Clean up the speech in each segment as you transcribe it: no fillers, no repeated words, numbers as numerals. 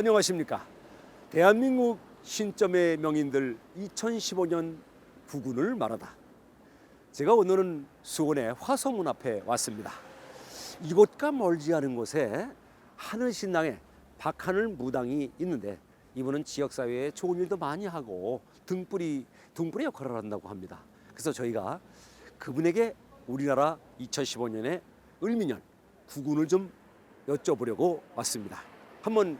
안녕하십니까. 대한민국 신점의 명인들 2015년 구군을 말하다. 제가 오늘은 수원의 화서문 앞에 왔습니다. 이곳과 멀지 않은 곳에 하늘신당에 박하늘 무당이 있는데 이분은 지역사회에 좋은 일도 많이 하고 등불의 역할을 한다고 합니다. 그래서 저희가 그분에게 우리나라 2015년의 을미년 구군을 좀 여쭤보려고 왔습니다. 한번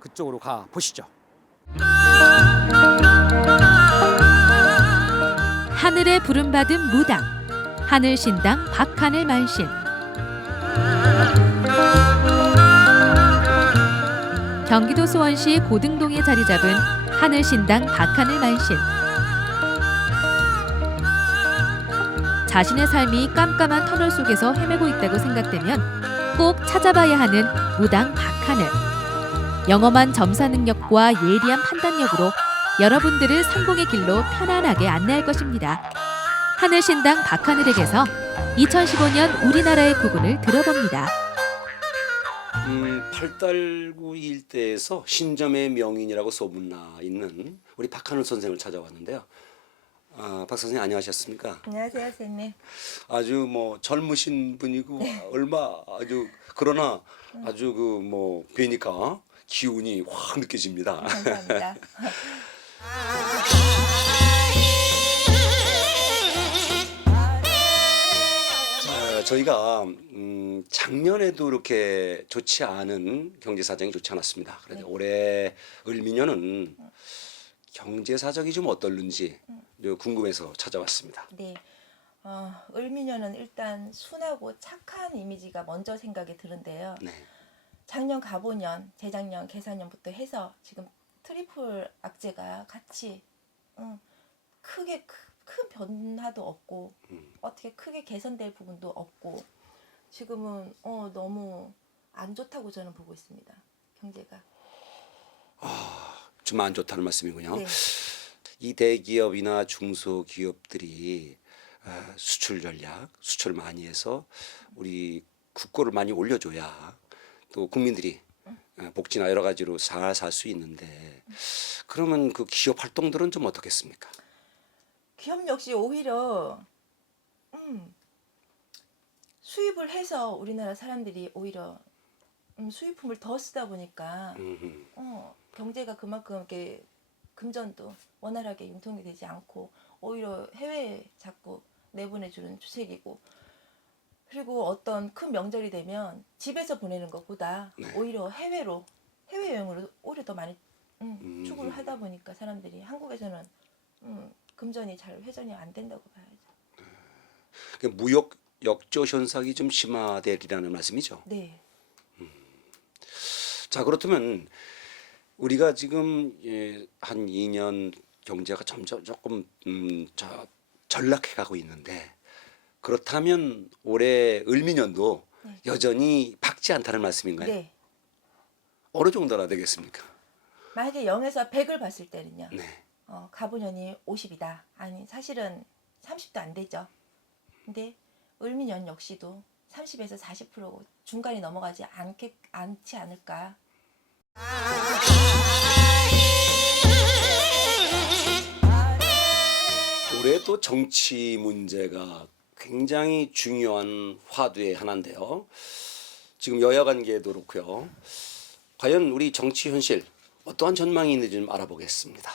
그쪽으로 가 보시죠. 하늘의 부름받은 무당, 하늘신당 박하늘 만신. 경기도 수원시 고등동에 자리 잡은 하늘신당 박하늘 만신. 자신의 삶이 깜깜한 터널 속에서 헤매고 있다고 생각되면 꼭 찾아봐야 하는 무당 박하늘. 영험한 점사 능력과 예리한 판단력으로 여러분들을 성공의 길로 편안하게 안내할 것입니다. 하늘신당 박하늘에게서 2015년 우리나라의 구군을 들어봅니다. 팔달구 일대에서 신점의 명인이라고 소문나 있는 우리 박하늘 선생을 찾아왔는데요. 박 선생님 안녕하셨습니까? 안녕하세요, 선생님. 아주 뭐 젊으신 분이고 얼마 아주 그러나 아주 그 뭐 뵈니까 기운이 확 느껴집니다. 감사합니다. 저희가 작년에도 이렇게 좋지 않은 경제 사정이 좋지 않았습니다. 그래서 올해 을미년은 경제 사정이 좀 어떨는지 궁금해서 찾아왔습니다. 네, 을미년은 일단 순하고 착한 이미지가 먼저 생각이 드는데요. 네. 작년 가보년, 재작년, 개사년부터 해서 지금 트리플 악재가 같이 크게 큰 변화도 없고 어떻게 크게 개선될 부분도 없고 지금은 너무 안 좋다고 저는 보고 있습니다. 경제가. 좀 안 좋다는 말씀이군요. 네. 이 대기업이나 중소기업들이 수출 전략, 수출 많이 해서 우리 국고를 많이 올려줘야 또 국민들이 복지나 여러 가지로 잘 살 수 있는데 그러면 그 기업 활동들은 좀 어떻겠습니까? 기업 역시 오히려 수입을 해서 우리나라 사람들이 오히려 수입품을 더 쓰다 보니까 경제가 그만큼 이렇게 금전도 원활하게 융통이 되지 않고 오히려 해외에 자꾸 내보내주는 추세이고 그리고 어떤 큰 명절이 되면 집에서 보내는 것보다 네. 오히려 해외여행으로 오히려 더 많이 추구를 하다 보니까 사람들이 한국에서는 금전이 잘 회전이 안 된다고 봐야죠. 무역 역조 현상이 좀 심화되리라는 말씀이죠. 네. 자, 그렇다면 우리가 지금 한 2년 경제가 점점 조금 전락해 가고 있는데 그렇다면 올해 을미년도 네. 여전히 밝지 않다는 말씀인가요? 네. 어느 정도나 되겠습니까? 만약에 0에서 100을 봤을 때는요. 네. 가보년이 50이다. 아니 사실은 30도 안 되죠. 근데 을미년 역시도 30에서 40%고 중간이 넘어가지 않지 않을까. 올해 또 정치 문제가 굉장히 중요한 화두의 하나인데요. 지금 여야 관계도 그렇고요. 과연 우리 정치 현실 어떠한 전망이 있는지 좀 알아보겠습니다.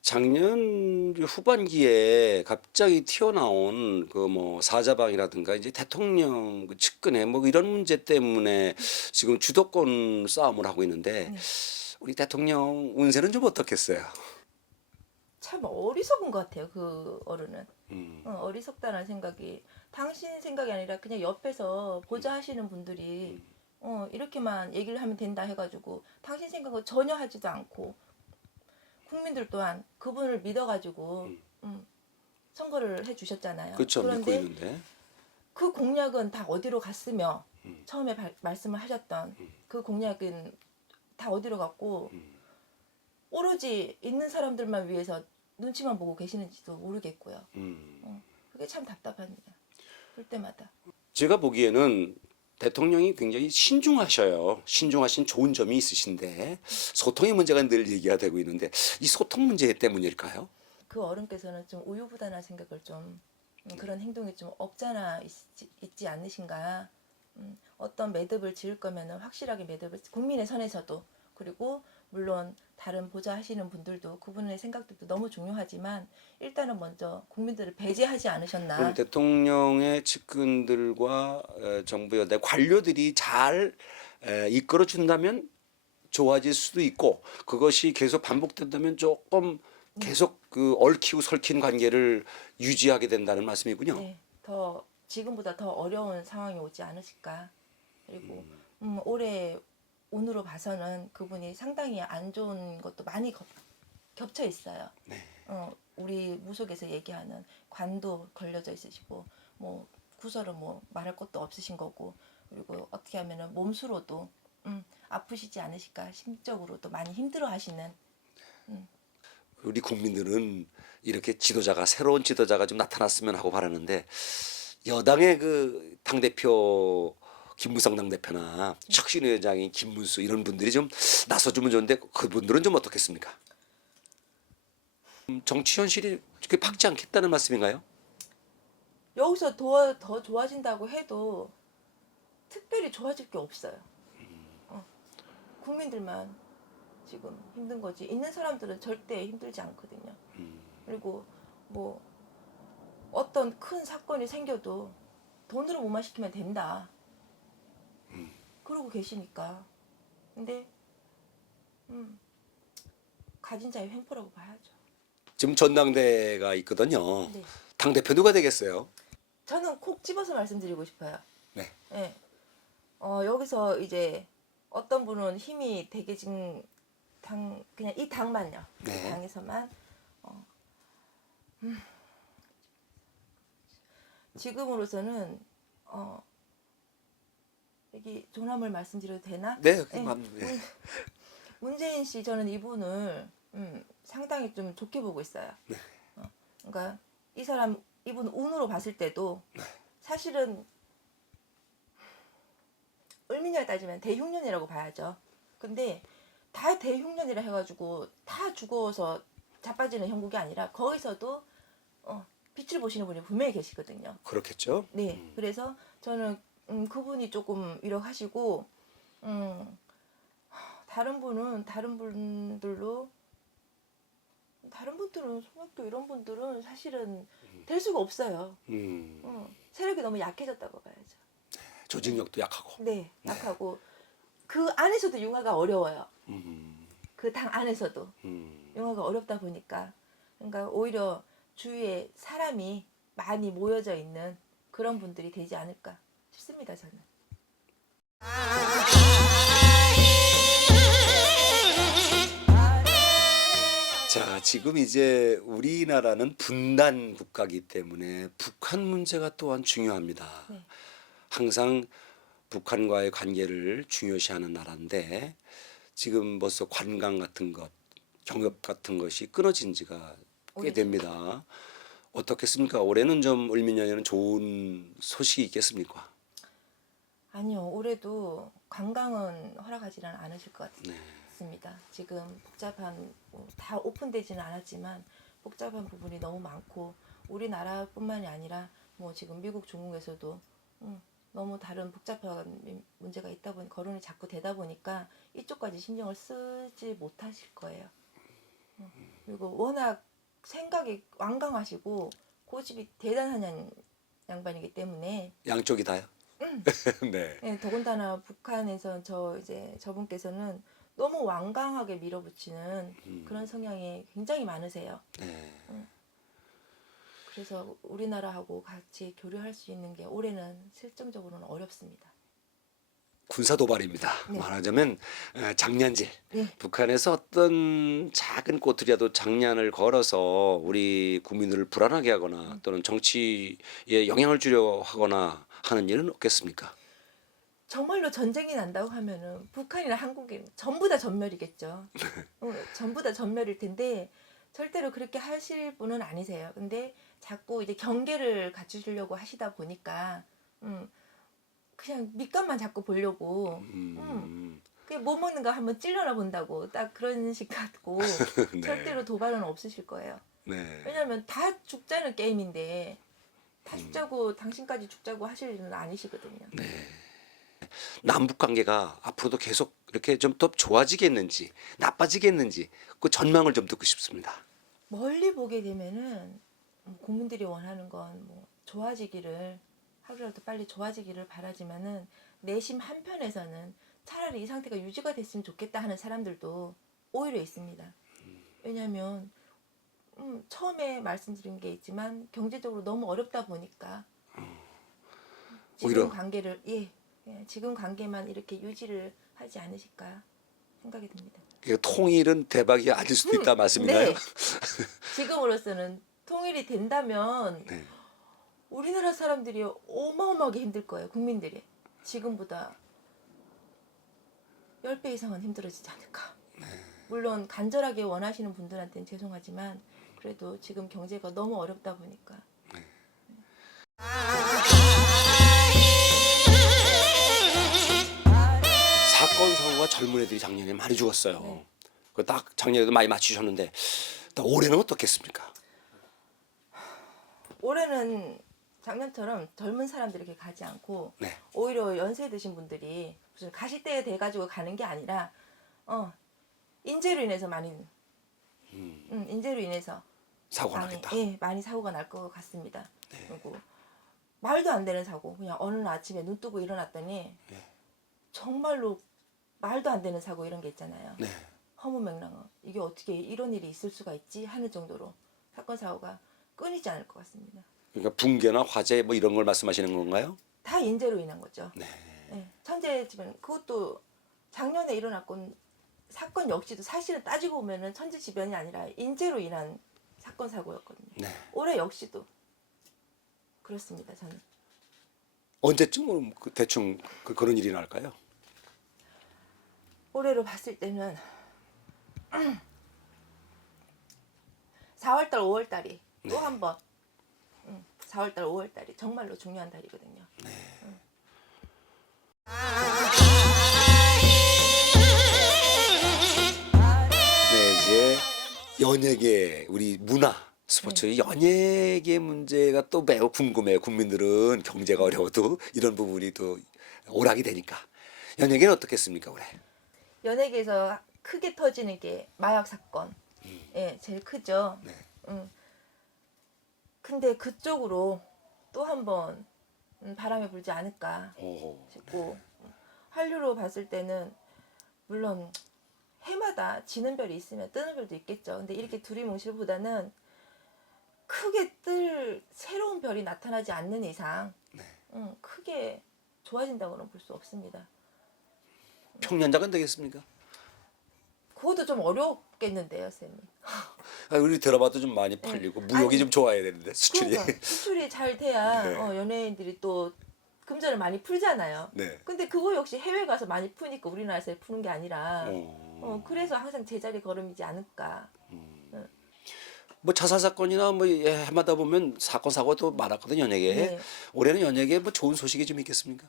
작년 후반기에 갑자기 튀어나온 그 뭐 사자방이라든가 이제 대통령 그 측근의 뭐 이런 문제 때문에 지금 주도권 싸움을 하고 있는데 우리 대통령 운세는 좀 어떻겠어요? 참 어리석은 것 같아요. 그 어른은. 어리석다는 생각이 당신 생각이 아니라 그냥 옆에서 보좌 하시는 분들이 이렇게만 얘기를 하면 된다 해가지고 당신 생각을 전혀 하지도 않고 국민들 또한 그분을 믿어가지고 선거를 해주셨잖아요. 그렇죠. 믿고 그런데 있는데. 그 공약은 다 어디로 갔으며 처음에 말씀을 하셨던 그 공약은 다 어디로 갔고 오로지 있는 사람들만 위해서 눈치만 보고 계시는지도 모르겠고요. 그게 참 답답합니다. 볼 때마다. 제가 보기에는 대통령이 굉장히 신중하셔요. 신중하신 좋은 점이 있으신데 소통의 문제가 늘 얘기가 되고 있는데 이 소통 문제 때문일까요? 그 어른께서는 좀 우유부단한 생각을 좀 그런 행동이 좀 없잖아 있지 않으신가. 어떤 매듭을 지을 거면은 확실하게 매듭을 국민의 선에서도 그리고 물론 다른 보좌하시는 분들도 그분의 생각들도 너무 중요하지만 일단은 먼저 국민들을 배제하지 않으셨나. 그럼 대통령의 측근들과 정부 여대 관료들이 잘 이끌어 준다면 좋아질 수도 있고 그것이 계속 반복된다면 조금 계속 그 얽히고 설킨 관계를 유지하게 된다는 말씀이군요. 네, 더 지금보다 더 어려운 상황이 오지 않으실까. 그리고 올해 운으로 봐서는 그분이 상당히 안 좋은 것도 많이 겹쳐 있어요. 네. 우리 무속에서 얘기하는 관도 걸려져 있으시고 뭐 구설은 뭐 말할 것도 없으신 거고 그리고 어떻게 하면은 몸수로도 아프시지 않으실까 심적으로도 많이 힘들어하시는. 우리 국민들은 이렇게 지도자가 새로운 지도자가 좀 나타났으면 하고 바라는데 여당의 그 당대표 김무성 당대표나 혁신위원장인 김문수 이런 분들이 좀 나서주면 좋은데 그분들은 좀 어떻겠습니까? 정치 현실이 그렇게 밝지 않겠다는 말씀인가요? 여기서 더 좋아진다고 해도 특별히 좋아질 게 없어요. 국민들만 지금 힘든 거지 있는 사람들은 절대 힘들지 않거든요. 그리고 뭐 어떤 큰 사건이 생겨도 돈으로 무마시키면 된다. 그러고 계시니까. 근데 가진 자의 횡포라고 봐야죠. 지금 전당대회가 있거든요. 네. 당대표 누가 되겠어요? 저는 콕 집어서 말씀드리고 싶어요. 네. 네. 여기서 이제 어떤 분은 힘이 되게 지금 그냥 이 당만요. 네. 이 당에서만 지금으로서는 여기 조남을 말씀드려도 되나? 네. 네. 문재인 씨 저는 이분을 상당히 좀 좋게 보고 있어요. 네. 그러니까 이분 운으로 봤을 때도 사실은 을미년에 따지면 대흉년이라고 봐야죠. 근데 다 대흉년이라 해가지고 다 죽어서 자빠지는 형국이 아니라 거기서도 빛을 보시는 분이 분명히 계시거든요. 그렇겠죠. 네, 그래서 저는 그분이 조금 이력하시고 다른 분들은 송학교 이런 분들은 사실은 될 수가 없어요. 세력이 너무 약해졌다고 봐야죠. 조직력도 약하고. 네, 약하고 그 안에서도 융화가 어려워요. 그 당 안에서도 융화가 어렵다 보니까 그러니까 오히려 주위에 사람이 많이 모여져 있는 그런 분들이 되지 않을까 싶습니다. 저는. 자, 지금 이제 우리나라는 분단 국가이기 때문에 북한 문제가 또한 중요합니다. 네. 항상 북한과의 관계를 중요시하는 나라인데 지금 벌써 관광 같은 것, 경협 같은 것이 끊어진 지가 꽤 오래죠. 됩니다. 어떻겠습니까? 올해는 좀 을미년에는 좋은 소식이 있겠습니까? 아니요, 올해도 관광은 허락하지는 않으실 것 네. 같습니다. 지금 복잡한 다 오픈되지는 않았지만 복잡한 부분이 너무 많고 우리나라뿐만이 아니라 뭐 지금 미국, 중국에서도 너무 다른 복잡한 문제가 있다 보니 거론이 자꾸 되다 보니까 이쪽까지 신경을 쓰지 못하실 거예요. 그리고 워낙 생각이 완강하시고 고집이 대단한 양반이기 때문에 양쪽이 다요? 네. 네, 더군다나 북한에서 저분께서는 너무 완강하게 밀어붙이는 그런 성향이 굉장히 많으세요. 네. 그래서 우리나라하고 같이 교류할 수 있는 게 올해는 실정적으로는 어렵습니다. 군사 도발입니다. 네. 말하자면 장난질. 네. 북한에서 어떤 작은 꼬투리라도 장난을 걸어서 우리 국민들을 불안하게 하거나 또는 정치에 영향을 주려 하거나 하는 일은 없겠습니까? 정말로 전쟁이 난다고 하면은 북한이나 한국이 전부 다 전멸이겠죠. 전부 다 전멸일 텐데 절대로 그렇게 하실 분은 아니세요. 근데 자꾸 이제 경계를 갖추시려고 하시다 보니까 그냥 그냥 밑간만 자꾸 보려고 그냥 뭐 먹는가 한번 찔러나 본다고 딱 그런 식 같고 네. 절대로 도발은 없으실 거예요. 네. 왜냐하면 다 죽자는 게임인데 다 죽자고 당신까지 죽자고 하실 일은 아니시거든요. 남북 관계가 앞으로도 계속 이렇게 좀 더 좋아지겠는지 나빠지겠는지 그 전망을 좀 듣고 싶습니다. 멀리 보게 되면은 국민들이 원하는 건 뭐 좋아지기를 하루라도 빨리 좋아지기를 바라지만은 내심 한편에서는 차라리 이 상태가 유지가 됐으면 좋겠다 하는 사람들도 오히려 있습니다. 왜냐하면 처음에 말씀드린 게 있지만 경제적으로 너무 어렵다 보니까 지금 오히려? 관계를 지금 관계만 이렇게 유지를 하지 않으실까 생각이 듭니다. 통일은 대박이 아닐 수도 있다 말씀인가요? 네. 지금으로서는 통일이 된다면 네. 우리나라 사람들이 어마어마하게 힘들 거예요. 국민들이 지금보다 10배 이상은 힘들어지지 않을까. 물론 간절하게 원하시는 분들한테는 죄송하지만 그래도 지금 경제가 너무 어렵다 보니까 사건 사고가 젊은 애들이 작년에 많이 죽었어요. 네. 그 딱 작년에도 많이 맞추셨는데 또 올해는 어떻겠습니까? 올해는 작년처럼 젊은 사람들이 이렇게 가지 않고 네. 오히려 연세 드신 분들이 무슨 가시때가 돼가지고 가는 게 아니라 인재로 인해서 많이 인재로 인해서 사고가 많이, 나겠다. 많이 사고가 날 것 같습니다. 그리고 말도 안 되는 사고 그냥 어느 날 아침에 눈 뜨고 일어났더니 정말로 말도 안 되는 사고 이런 게 있잖아요. 네. 허무맹랑한 이게 어떻게 이런 일이 있을 수가 있지 하는 정도로 사건 사고가 끊이지 않을 것 같습니다. 그러니까 붕괴나 화재 뭐 이런 걸 말씀하시는 건가요? 다 인재로 인한 거죠. 네. 천재지변 그것도 작년에 일어났건 사건 역시도 사실은 따지고 보면은 천재지변이 아니라 인재로 인한 사건 사고였거든요. 네. 올해 역시도 그렇습니다. 저는 언제쯤 대충 그런 일이 날까요? 올해로 봤을 때는 4월달, 5월달이 또 한 번 4월달, 5월달이 정말로 중요한 달이거든요. 네, 이제 연예계 우리 문화 스포츠 연예계 문제가 또 매우 궁금해요. 국민들은 경제가 어려워도 이런 부분이 또 오락이 되니까 연예계는 어떻겠습니까 올해? 연예계에서 크게 터지는 게 마약 사건, 제일 크죠. 네. 근데 그쪽으로 또 한 번 바람이 불지 않을까 오, 싶고 한류로 봤을 때는 물론 해마다 지는 별이 있으면 뜨는 별도 있겠죠. 근데 이렇게 두리뭉실보다는 크게 뜰 새로운 별이 나타나지 않는 이상 크게 좋아진다고는 볼 수 없습니다. 평년작은 되겠습니까? 그것도 좀 어렵겠는데요, 쌤이. 우리 들어봐도 좀 많이 팔리고 무역이 아니, 좀 좋아야 되는데 수출이. 그러니까 수출이 잘 돼야 네. 연예인들이 또 금전을 많이 풀잖아요. 네. 근데 그거 역시 해외 가서 많이 푸니까 우리나라에서 푸는 게 아니라 어. 그래서 항상 제자리 걸음이지 않을까. 뭐 자살 사건이나 뭐 해마다 보면 사건 사고도 많았거든요 연예계에. 네. 올해는 연예계에 뭐 좋은 소식이 좀 있겠습니까?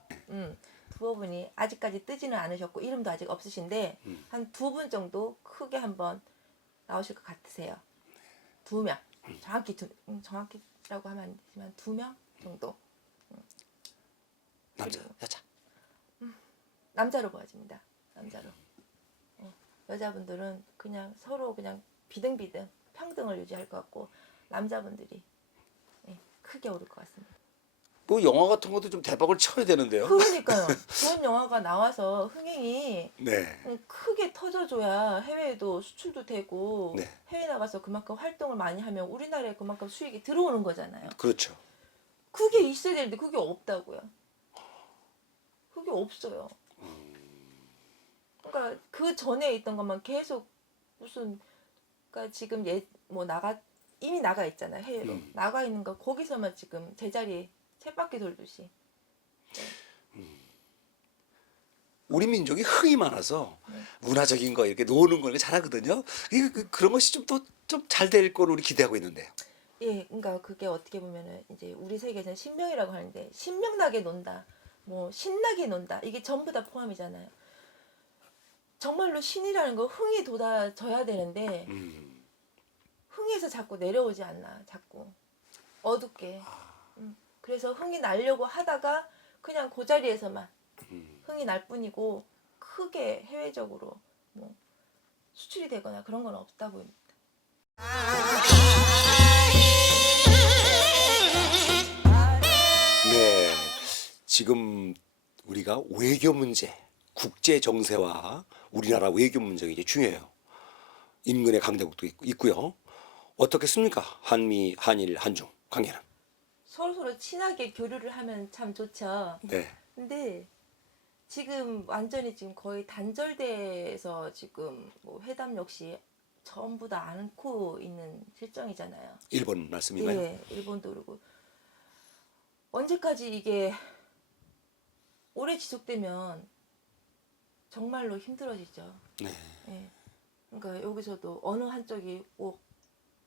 두어 분이 아직까지 뜨지는 않으셨고 이름도 아직 없으신데 한 2분 정도 크게 한번 나오실 것 같으세요. 2명. 정확히 정확히라고 하면 안 되지만 2명 정도. 남자, 그리고 여자. 남자로 보아집니다. 남자로. 여자분들은 그냥 서로 그냥 비등비등 평등을 유지할 것 같고 남자분들이 크게 오를 것 같습니다. 뭐 영화 같은 것도 좀 대박을 쳐야 되는데요. 그러니까요. 좋은 영화가 나와서 흥행이 네. 크게 터져줘야 해외에도 수출도 되고 네. 해외 나가서 그만큼 활동을 많이 하면 우리나라에 그만큼 수익이 들어오는 거잖아요. 그렇죠. 그게 있어야 되는데 그게 없다고요. 그게 없어요. 그러니까 그 전에 있던 것만 계속 무슨 그러니까 지금 이미 나가 있잖아요. 해외로 나가 있는 거 거기서만 지금 제자리 쳇바퀴 돌듯이. 우리 민족이 흥이 많아서 문화적인 거 이렇게 노는 걸 잘하거든요. 그런 것이 좀 더 좀 잘 될 거로 우리 기대하고 있는데요. 그러니까 그게 어떻게 보면은 이제 우리 세계에서는 신명이라고 하는데 신명나게 논다. 뭐 신나게 논다. 이게 전부 다 포함이잖아요. 정말로 신이라는 거 흥이 돋아져야 되는데 흥에서 자꾸 내려오지 않나. 자꾸 어둡게. 그래서 흥이 나려고 하다가 그냥 그 자리에서만 흥이 날 뿐이고 크게 해외적으로 뭐 수출이 되거나 그런 건 없다 보입니다. 네, 지금 우리가 외교 문제, 국제 정세와 우리나라 외교 문제가 이제 중요해요. 인근의 강대국도 있고요. 어떻겠습니까? 한미, 한일, 한중 관계는. 서로서로 친하게 교류를 하면 참 좋죠. 네, 근데 지금 완전히 지금 거의 단절돼서 지금 뭐 회담 역시 전부 다 않고 있는 실정이잖아요. 일본 말씀인가요? 예, 일본도 그러고 언제까지 이게 오래 지속되면 정말로 힘들어지죠. 네, 예. 그러니까 여기서도 어느 한쪽이 꼭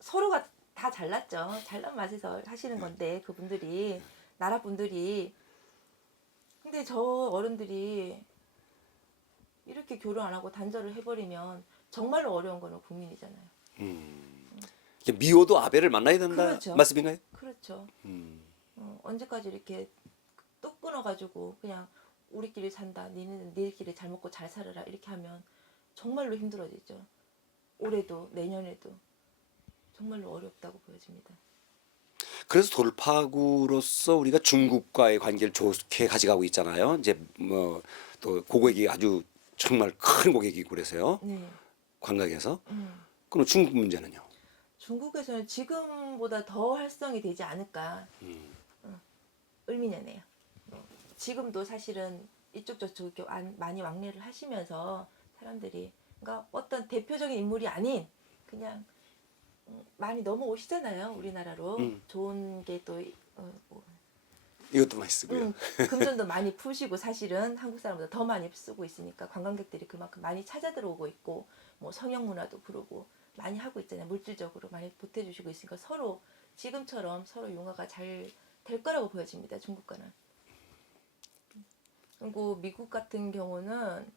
서로가 다 잘났죠. 잘난 맛에서 하시는 건데 그분들이 나라 분들이 근데 저 어른들이 이렇게 교류 안 하고 단절을 해버리면 정말로 어려운 거는 국민이잖아요. 이게 미워도 아베를 만나야 된다 그렇죠. 말씀인가요? 그렇죠. 언제까지 이렇게 뚝 끊어가지고 그냥 우리끼리 산다. 니는 니들끼리 잘 먹고 잘 살아라. 이렇게 하면 정말로 힘들어지죠. 올해도 내년에도 정말로 어렵다고 보여집니다. 그래서 돌파구로서 우리가 중국과의 관계를 좋게 가져가고 있잖아요. 이제 뭐 또 고객이 아주 정말 큰 고객이고 그래서요. 네. 관광에서. 그럼 중국 문제는요? 중국에서는 지금보다 더 활성이 되지 않을까 의미내네요. 지금도 사실은 이쪽 저쪽 이렇게 많이 왕래를 하시면서 사람들이 그러니까 어떤 대표적인 인물이 아닌 그냥 많이 넘어오시잖아요 우리나라로 좋은 게 또 이것도 많이 쓰고요. 금전도 많이 푸시고 사실은 한국 사람보다 더 많이 쓰고 있으니까 관광객들이 그만큼 많이 찾아 들어오고 있고 뭐 성형 문화도 부르고 많이 하고 있잖아요. 물질적으로 많이 보태주시고 있으니까 서로 지금처럼 서로 융화가 잘 될 거라고 보여집니다. 중국과는. 그리고 미국 같은 경우는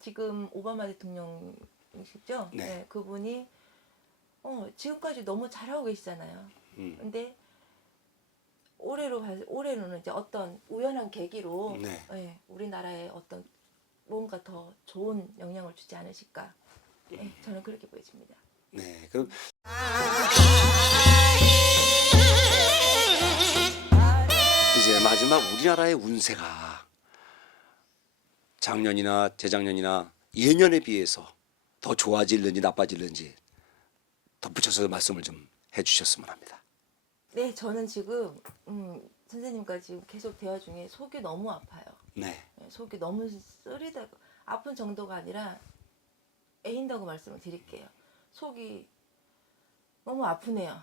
지금 오바마 대통령이시죠? 네. 네, 그분이 지금까지 너무 잘하고 계시잖아요. 근데 올해로는 이제 어떤 우연한 계기로 네. 네, 우리나라에 어떤 뭔가 더 좋은 영향을 주지 않으실까? 네, 저는 그렇게 보여집니다. 네. 그럼 이제 마지막 우리나라의 운세가 작년이나 재작년이나 예년에 비해서 더 좋아질는지 나빠질는지 덧붙여서 말씀을 좀 해주셨으면 합니다. 네, 저는 지금 선생님과 지금 계속 대화 중에 속이 너무 아파요. 네. 네, 속이 너무 쓰리다 아픈 정도가 아니라 애인다고 말씀을 드릴게요. 속이 너무 아프네요.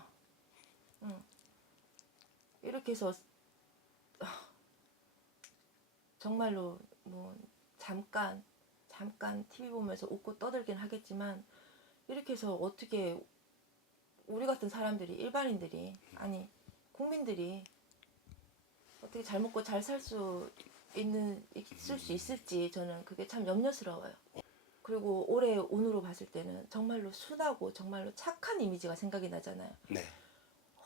이렇게 해서 정말로 뭐 잠깐 TV 보면서 웃고 떠들긴 하겠지만 이렇게 해서 어떻게 우리 같은 사람들이 일반인들이 아니 국민들이 어떻게 잘 먹고 잘 살 수 있을 수 있을지 저는 그게 참 염려스러워요. 그리고 올해 운으로 봤을 때는 정말로 순하고 정말로 착한 이미지가 생각이 나잖아요. 네.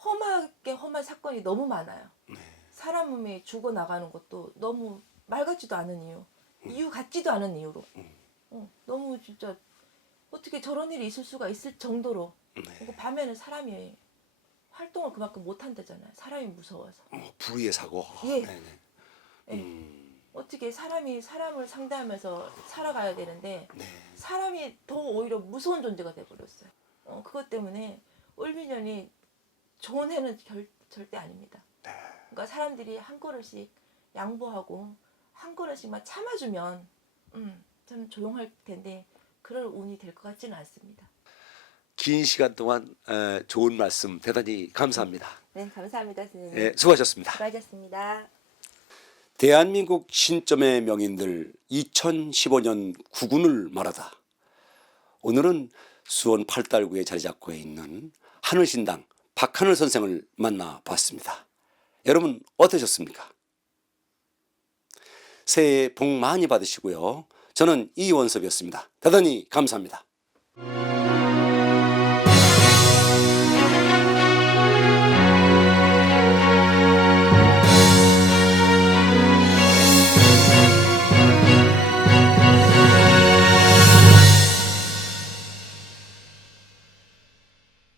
험하게 험한 사건이 너무 많아요. 네. 사람이 죽어 나가는 것도 너무 말 같지도 않은 이유 같지도 않은 이유로 너무 진짜 어떻게 저런 일이 있을 수가 있을 정도로 그리고 밤에는 사람이 활동을 그만큼 못 한다잖아요. 사람이 무서워서. 불의의 사고. 예. 네네. 예. 어떻게 사람이 사람을 상대하면서 살아가야 되는데 네. 사람이 더 오히려 무서운 존재가 돼버렸어요. 그것 때문에 올미년이 좋은 해는 절대 아닙니다. 그러니까 사람들이 한 걸음씩 양보하고 한 걸음씩만 참아주면 좀 조용할 텐데 그럴 운이 될 것 같지는 않습니다. 긴 시간 동안 좋은 말씀 대단히 감사합니다. 네, 감사합니다, 선생님. 네, 수고하셨습니다. 수고하셨습니다. 대한민국 신점의 명인들 2015년 구군을 말하다. 오늘은 수원 팔달구에 자리 잡고 있는 하늘신당 박하늘 선생을 만나봤습니다. 여러분 어떠셨습니까? 새해 복 많이 받으시고요. 저는 이원섭이었습니다. 대단히 감사합니다.